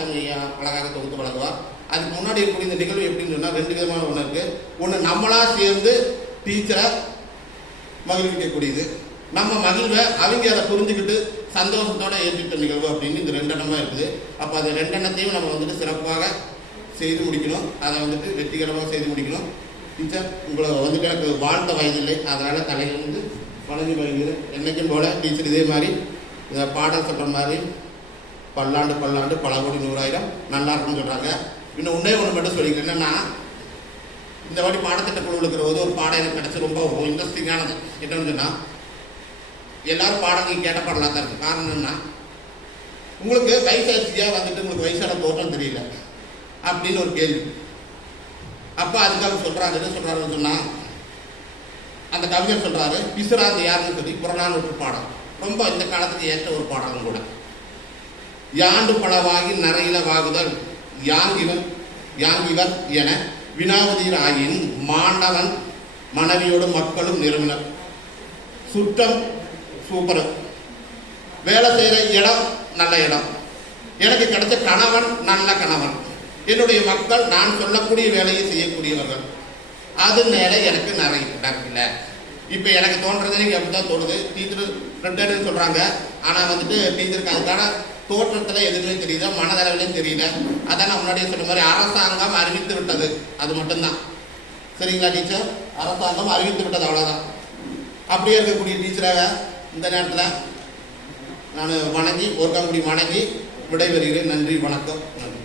சாமி ஐயா அழகாக தொகுத்து வழங்குவார். அதுக்கு முன்னாடி இருக்கக்கூடிய இந்த நிகழ்வு எப்படின்னு சொன்னால் ரெண்டு விதமான ஒன்று இருக்குது ஒன்று நம்மளாக சேர்ந்து டீச்சரை மகிழ்விக்கக்கூடியது. நம்ம மகிழ்வை அவங்க அதை புரிஞ்சுக்கிட்டு சந்தோஷத்தோட ஏற்றுக்கிட்ட நிகழ்வு அப்படின்னு இந்த ரெண்டெண்ணமாக இருக்குது. அப்போ அந்த ரெண்டெண்ணத்தையும் நம்ம வந்துட்டு சிறப்பாக செய்து முடிக்கணும். அதை வந்துட்டு வெற்றிகரமாக செய்து முடிக்கணும். டீச்சர் உங்களை வந்துட்டு எனக்கு வாழ்த்த வயதில்லை. அதனால் தலையில் வந்து வணங்கி வருகிறேன் என்றைக்கும் போல் டீச்சர் இதே மாதிரி இந்த பாடம் சொல்கிற மாதிரி பல்லாண்டு பல்லாண்டு பல கோடி நூறாயிரம் நல்லா இருக்கும்னு சொல்கிறாங்க இன்னும் ஒன்றே ஒன்று மட்டும் சொல்லிக்கிறேன். என்னென்னா இந்த வாட்டி பாடத்திட்ட குழு இருக்கிற போது ஒரு பாடம் எனக்கு கிடச்சி ரொம்ப இன்ட்ரெஸ்டிங்கானது என்னன்னு சொன்னால் எல்லாரும் பாடங்கள் கேட்ட பாடலாக தான் இருக்குது காரணம் என்னென்னா உங்களுக்கு வயசாட்சியாக வந்துட்டு உங்களுக்கு வயசான தோற்றம் தெரியல அப்படின்னு ஒரு கேள்வி. அப்போ அதுக்காக சொல்கிறாரு என்ன சொல்கிறாருன்னு சொன்னால் அந்த கவிஞர் சொல்கிறாரு பிசுராந்து யாருன்னு சொல்லி புறநானூற்று பாடம் ரொம்ப இந்த காலத்துக்கு ஏற்ற ஒரு பாடலும் கூட. யாண்டு பலவாகி நரையில வாகுதல். யாங்கிவன் யாங்கிவர் என வினாவதியில் ஆயின் மாண்டவன் மனைவியோடு மக்களும் நிறுவினர் சுற்றம் சூப்பர் வேலை செய்கிற இடம் நல்ல இடம். எனக்கு கிடைச்ச கணவன் நல்ல கணவன். என்னுடைய மக்கள் நான் சொல்லக்கூடிய வேலையை செய்யக்கூடியவர்கள். அது மேலே எனக்கு நிறைய நடக்கல இப்போ எனக்கு தோன்றது எனக்கு அப்படி தான் தோணுது. டீச்சர் ரெண்டேன்னு சொல்கிறாங்க ஆனால் வந்துட்டு டீச்சருக்கு அதுக்கான தோற்றத்தில் எதுவுமே தெரியல மனதளவிலையும் தெரியல. அதான் நான் முன்னாடியே சொன்ன மாதிரி அரசாங்கம் அறிவித்து விட்டது. அது மட்டும்தான். சரிங்களா டீச்சர் அரசாங்கம் அறிவித்து விட்டது அவ்வளோதான் அப்படியே இருக்கக்கூடிய டீச்சராக இந்த நேரத்தில் நான் வணங்கி ஒருக்காங்குடி வணங்கி விடைபெறுகிறேன். நன்றி வணக்கம். நன்றி.